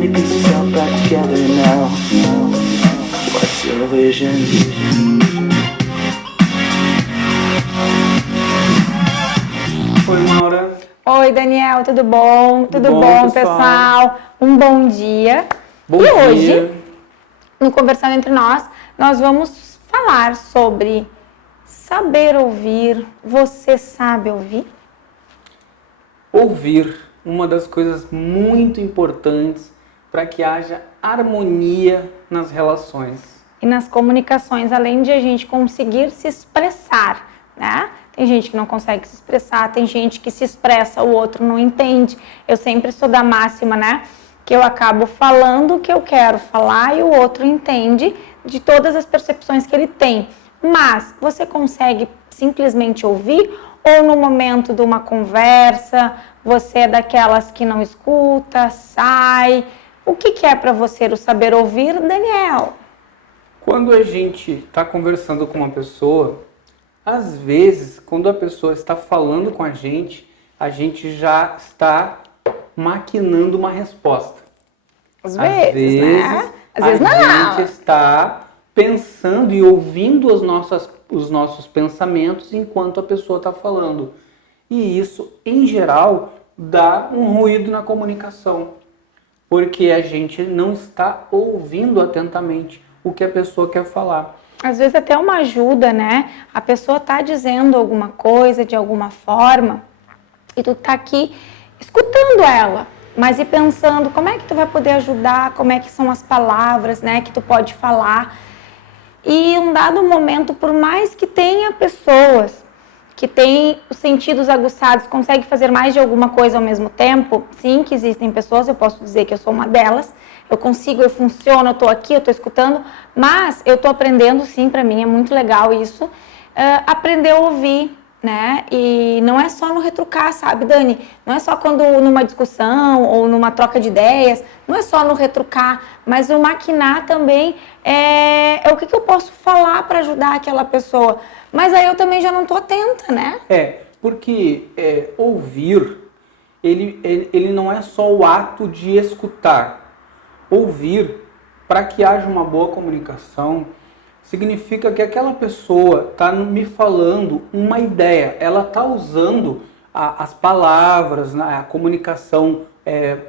me piece yourself back together now. What's your vision? Oi, Maura. Oi, Daniel, tudo bom? Tudo bom, pessoal? Um bom dia. Bom e dia. Hoje, no Conversando Entre Nós vamos falar sobre saber ouvir. Você sabe ouvir? Ouvir, uma das coisas muito importantes para que haja harmonia nas relações. E nas comunicações, além de a gente conseguir se expressar, né? Tem gente que não consegue se expressar, tem gente que se expressa, o outro não entende. Eu sempre sou da máxima, né? Que eu acabo falando o que eu quero falar e o outro entende de todas as percepções que ele tem. Mas você consegue simplesmente ouvir ou no momento de uma conversa, você é daquelas que não escuta, sai? O que é para você o saber ouvir, Daniel? Quando a gente está conversando com uma pessoa, às vezes, quando a pessoa está falando com a gente já está maquinando uma resposta. Às vezes, né? Às vezes não. A gente está pensando e ouvindo os nossos pensamentos enquanto a pessoa está falando. E isso, em geral, dá um ruído na comunicação, porque a gente não está ouvindo atentamente o que a pessoa quer falar. Às vezes até uma ajuda, né? A pessoa está dizendo alguma coisa de alguma forma e tu tá aqui escutando ela, mas e pensando como é que tu vai poder ajudar, como é que são as palavras, né, que tu pode falar. E um dado momento, por mais que tenha pessoas que têm os sentidos aguçados, conseguem fazer mais de alguma coisa ao mesmo tempo, sim, que existem pessoas, eu posso dizer que eu sou uma delas, eu consigo, eu funciono, eu tô aqui, eu tô escutando, mas eu tô aprendendo, sim, pra mim é muito legal isso, aprender a ouvir, né? E não é só no retrucar, sabe, Dani? Não é só quando numa discussão ou numa troca de ideias, não é só no retrucar, mas o maquinar também é o que eu posso falar para ajudar aquela pessoa. Mas aí eu também já não tô atenta, né? Porque ouvir, ele não é só o ato de escutar. Ouvir, para que haja uma boa comunicação, significa que aquela pessoa está me falando uma ideia, ela está usando as palavras, né, a comunicação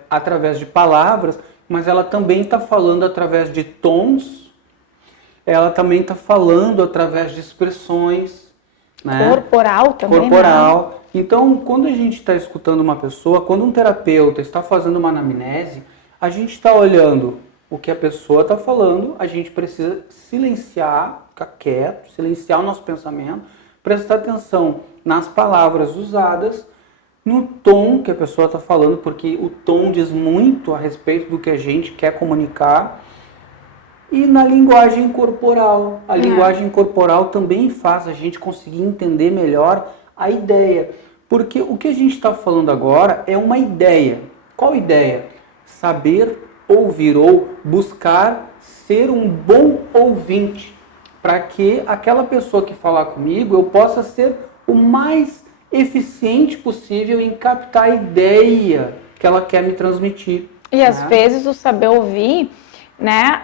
através de palavras, mas ela também está falando através de tons, ela também está falando através de expressões, né? Corporal também. Corporal. Né? Então, quando a gente está escutando uma pessoa, quando um terapeuta está fazendo uma anamnese, a gente está olhando o que a pessoa está falando, a gente precisa silenciar, ficar quieto, silenciar o nosso pensamento, prestar atenção nas palavras usadas, no tom que a pessoa está falando, porque o tom diz muito a respeito do que a gente quer comunicar, e na linguagem corporal. A linguagem corporal também faz a gente conseguir entender melhor a ideia, porque o que a gente está falando agora é uma ideia. Qual ideia? Saber ouvir ou buscar ser um bom ouvinte, para que aquela pessoa que falar comigo eu possa ser o mais eficiente possível em captar a ideia que ela quer me transmitir. E às vezes o saber ouvir, né,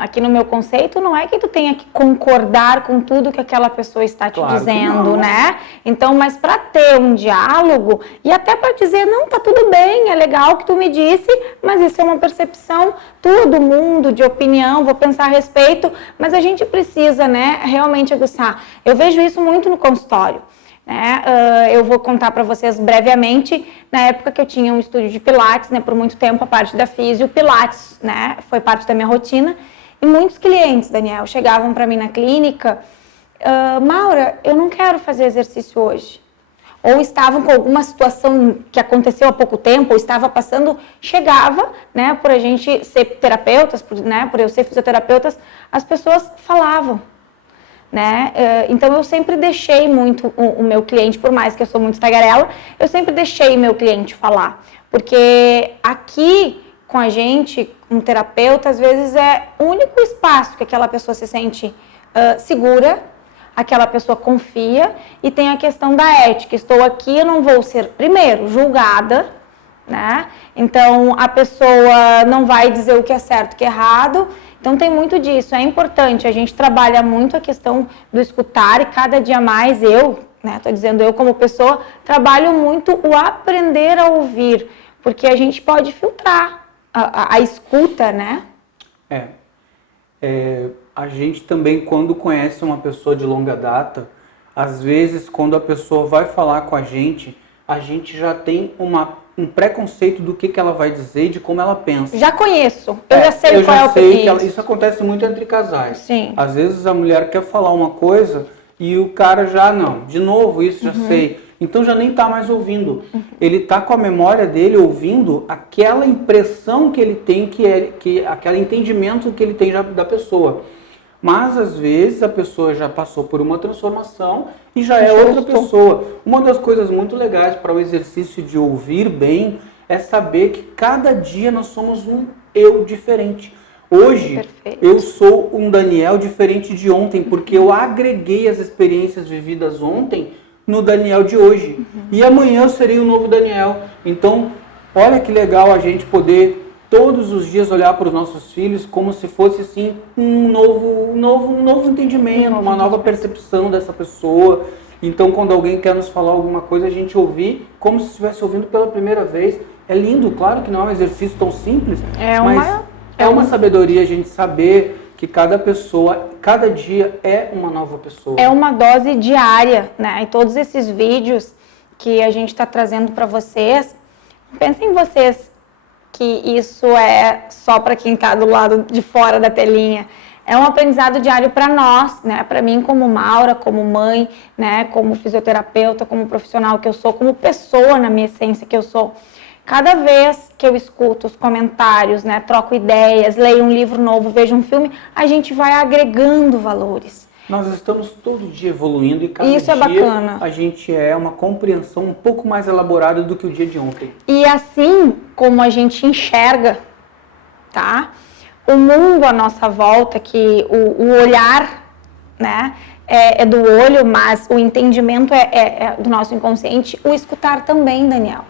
aqui no meu conceito, não é que tu tenha que concordar com tudo que aquela pessoa está te dizendo, né? Então, mas para ter um diálogo e até para dizer, não, tá tudo bem, é legal que tu me disse, mas isso é uma percepção tua do mundo, de opinião, vou pensar a respeito, mas a gente precisa, né, realmente aguçar. Eu vejo isso muito no consultório. Eu vou contar para vocês brevemente, na época que eu tinha um estúdio de Pilates, né, por muito tempo a parte da físio, Pilates, né, foi parte da minha rotina, e muitos clientes, Daniel, chegavam para mim na clínica, Maura, eu não quero fazer exercício hoje, ou estavam com alguma situação que aconteceu há pouco tempo, ou estava passando, chegava, né, por a gente ser terapeutas, por eu ser fisioterapeutas, as pessoas falavam. Né? Então eu sempre deixei muito o meu cliente, por mais que eu sou muito tagarela, eu sempre deixei meu cliente falar, porque aqui com a gente, um terapeuta, às vezes é o único espaço que aquela pessoa se sente segura, aquela pessoa confia, e tem a questão da ética, estou aqui, eu não vou ser, primeiro, julgada, né? Então, a pessoa não vai dizer o que é certo e o que é errado. Então, tem muito disso. É importante, a gente trabalha muito a questão do escutar e cada dia mais eu, né, tô dizendo eu como pessoa, trabalho muito o aprender a ouvir, porque a gente pode filtrar a escuta, né? A gente também, quando conhece uma pessoa de longa data, às vezes, quando a pessoa vai falar com a gente já tem um preconceito do que ela vai dizer e de como ela pensa. Já conheço, eu já sei qual é o perfil. Isso acontece muito entre casais. Sim. Às vezes a mulher quer falar uma coisa e o cara já não. De novo, isso já sei. Então já nem está mais ouvindo. Ele está com a memória dele ouvindo aquela impressão que ele tem, aquele entendimento que ele tem já da pessoa. Mas às vezes a pessoa já passou por uma transformação e já é outra pessoa. Uma das coisas muito legais para o exercício de ouvir bem é saber que cada dia nós somos um eu diferente. Hoje eu sou um Daniel diferente de ontem, porque eu agreguei as experiências vividas ontem no Daniel de hoje. E amanhã eu serei um novo Daniel. Então, olha que legal a gente poder todos os dias olhar para os nossos filhos como se fosse assim um novo entendimento, uma nova percepção dessa pessoa. Então, quando alguém quer nos falar alguma coisa, a gente ouvir como se estivesse ouvindo pela primeira vez. É lindo, claro que não é um exercício tão simples, mas é uma sabedoria a gente saber que cada pessoa, cada dia é uma nova pessoa. É uma dose diária, né? E todos esses vídeos que a gente está trazendo para vocês, pensem em vocês que isso é só para quem está do lado de fora da telinha. É um aprendizado diário para nós, né? Para mim como Maura, como mãe, né? Como fisioterapeuta, como profissional que eu sou, como pessoa na minha essência que eu sou. Cada vez que eu escuto os comentários, né, troco ideias, leio um livro novo, vejo um filme, a gente vai agregando valores. Nós estamos todo dia evoluindo e cada Isso dia é bacana. A gente é uma compreensão um pouco mais elaborada do que o dia de ontem. E assim como a gente enxerga, tá? O mundo à nossa volta, que o olhar, né, é do olho, mas o entendimento é do nosso inconsciente, o escutar também, Daniel.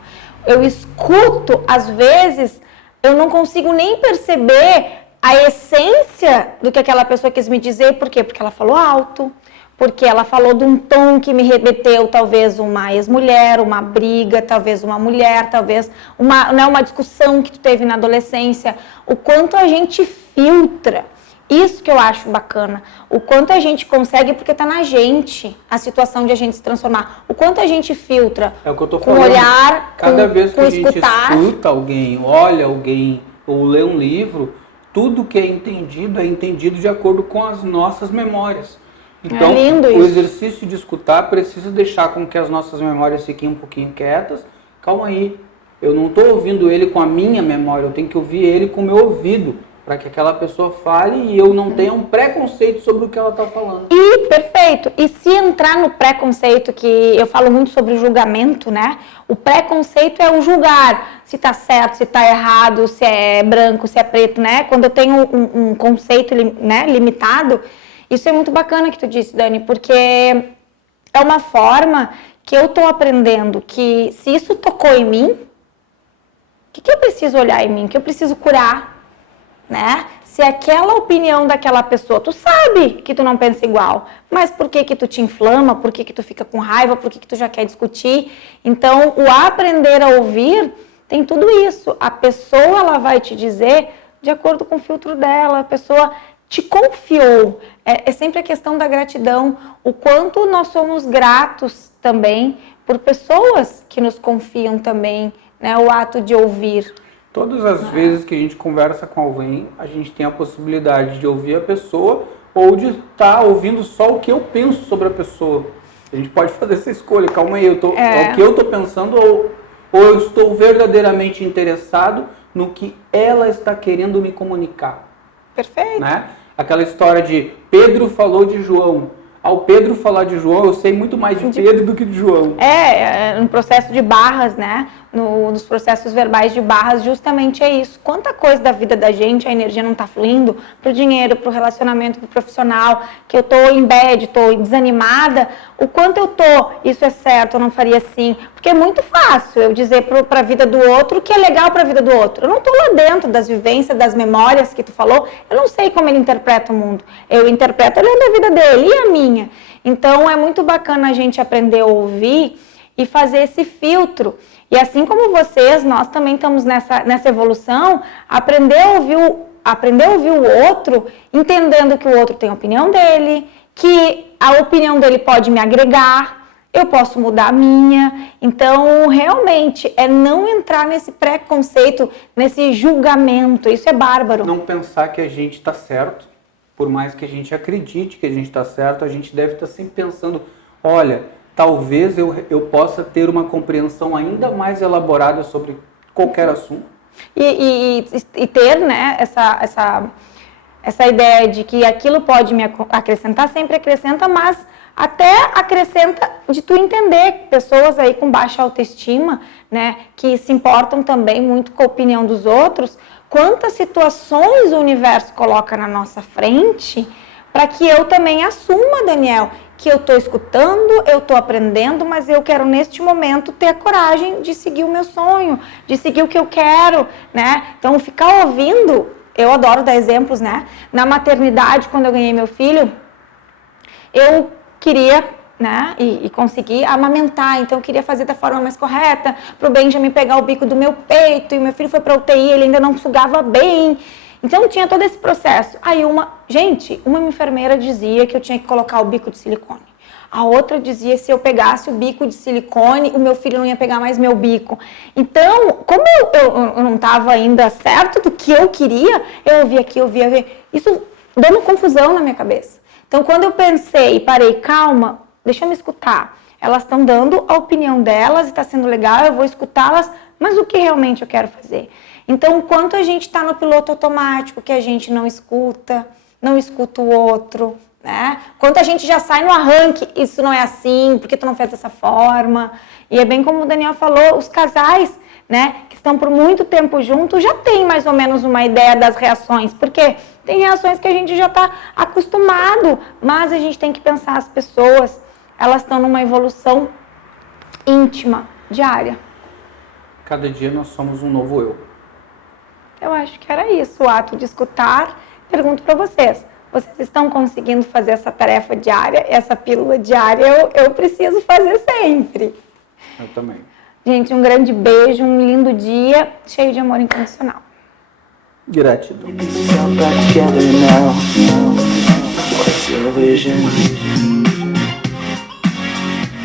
Eu escuto, às vezes, eu não consigo nem perceber a essência do que aquela pessoa quis me dizer. Por quê? Porque ela falou alto, porque ela falou de um tom que me remeteu, talvez uma ex-mulher, uma briga, talvez uma mulher, talvez uma discussão que tu teve na adolescência. O quanto a gente filtra. Isso que eu acho bacana, o quanto a gente consegue, porque tá na gente a situação de a gente se transformar, o quanto a gente filtra, é o que eu tô com falando. Olhar, cada vez que a gente escutar. Escuta alguém, olha alguém ou lê um livro, tudo que é entendido de acordo com as nossas memórias. Então, o exercício de escutar precisa deixar com que as nossas memórias fiquem um pouquinho quietas. Calma aí, eu não estou ouvindo ele com a minha memória, eu tenho que ouvir ele com o meu ouvido, para que aquela pessoa fale e eu não tenha um preconceito sobre o que ela está falando. E, perfeito. E se entrar no preconceito, que eu falo muito sobre o julgamento, né? O preconceito é o julgar se está certo, se está errado, se é branco, se é preto, né? Quando eu tenho um conceito, né, limitado, isso é muito bacana que tu disse, Dani, porque é uma forma que eu estou aprendendo que se isso tocou em mim, o que eu preciso olhar em mim? O que eu preciso curar? Né? Se aquela opinião daquela pessoa, tu sabe que tu não pensa igual, mas por que tu te inflama, por que tu fica com raiva, por que tu já quer discutir? Então, o aprender a ouvir tem tudo isso. A pessoa, ela vai te dizer de acordo com o filtro dela, a pessoa te confiou. É sempre a questão da gratidão, o quanto nós somos gratos também por pessoas que nos confiam também, né? O ato de ouvir. Todas as vezes que a gente conversa com alguém, a gente tem a possibilidade de ouvir a pessoa ou de estar ouvindo só o que eu penso sobre a pessoa. A gente pode fazer essa escolha. Calma aí, o que eu estou pensando ou eu estou verdadeiramente interessado no que ela está querendo me comunicar. Perfeito. Né? Aquela história de Pedro falou de João. Ao Pedro falar de João, eu sei muito mais de Pedro do que de João. No processo de barras, né? nos processos verbais de barras, justamente é isso. Quanta coisa da vida da gente, a energia não está fluindo pro dinheiro, pro relacionamento, pro profissional, que eu tô em bad, tô desanimada, o quanto eu tô, isso é certo, eu não faria assim. Porque é muito fácil eu dizer pra vida do outro que é legal pra vida do outro. Eu não tô lá dentro das vivências, das memórias que tu falou, eu não sei como ele interpreta o mundo. Eu interpreto olhando a vida dele e a minha. Então é muito bacana a gente aprender a ouvir e fazer esse filtro. E assim como vocês, nós também estamos nessa evolução, aprender a ouvir o outro, entendendo que o outro tem a opinião dele, que a opinião dele pode me agregar, eu posso mudar a minha. Então, realmente, é não entrar nesse preconceito, nesse julgamento. Isso é bárbaro. Não pensar que a gente está certo, por mais que a gente acredite que a gente está certo, a gente deve estar sempre pensando, olha, talvez eu possa ter uma compreensão ainda mais elaborada sobre qualquer assunto. E ter, né, essa ideia de que aquilo pode me acrescentar, sempre acrescenta, mas até acrescenta de tu entender pessoas aí com baixa autoestima, né, que se importam também muito com a opinião dos outros, quantas situações o universo coloca na nossa frente para que eu também assuma, Daniel, que eu estou escutando, eu estou aprendendo, mas eu quero neste momento ter a coragem de seguir o meu sonho, de seguir o que eu quero, né? Então, ficar ouvindo, eu adoro dar exemplos, né? Na maternidade, quando eu ganhei meu filho, eu queria, né, e consegui amamentar, então eu queria fazer da forma mais correta, pro Benjamin pegar o bico do meu peito, e meu filho foi pra UTI, ele ainda não sugava bem. Então tinha todo esse processo. Aí uma enfermeira dizia que eu tinha que colocar o bico de silicone. A outra dizia que se eu pegasse o bico de silicone, o meu filho não ia pegar mais meu bico. Então, como eu não estava ainda certo do que eu queria, eu ouvia aqui, eu ouvia. Isso dando confusão na minha cabeça. Então, quando eu pensei e parei, calma, deixa eu me escutar. Elas estão dando a opinião delas, está sendo legal, eu vou escutá-las, mas o que realmente eu quero fazer? Então, enquanto a gente está no piloto automático, que a gente não escuta o outro, né? Quanto a gente já sai no arranque, isso não é assim, porque tu não fez dessa forma. E é bem como o Daniel falou, os casais, né, que estão por muito tempo juntos, já tem mais ou menos uma ideia das reações, porque tem reações que a gente já está acostumado, mas a gente tem que pensar, as pessoas, elas estão numa evolução íntima, diária. Cada dia nós somos um novo eu. Eu acho que era isso, o ato de escutar. Pergunto para vocês estão conseguindo fazer essa tarefa diária, essa pílula diária? Eu preciso fazer sempre. Eu também. Gente, um grande beijo, um lindo dia, cheio de amor incondicional. Gratidão. Piece yourself back together now. What's your vision?